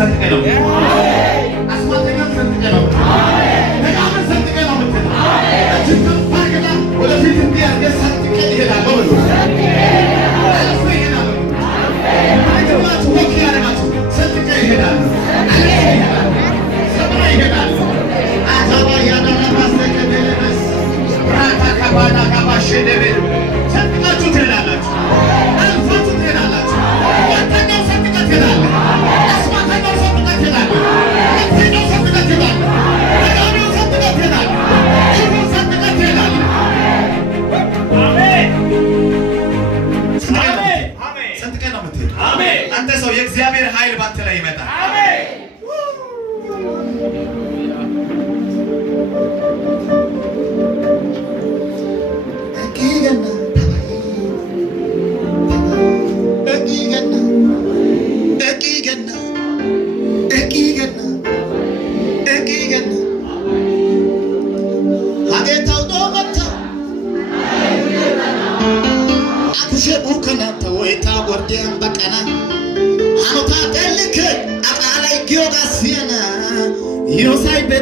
ሰንጥቀ ነው አስማተኛን ሰንጥቀ ነው ደጋመን ሰንጥቀ ነው ምትል እጅግ ታገላ ወደፊት እንዲያርገ ሰንጥቀ ይሄዳል ነው አንተ ሰው የእግዚአብሔር ኃይል ባንተ ላይ ይመጣል። አሜን። Yo sai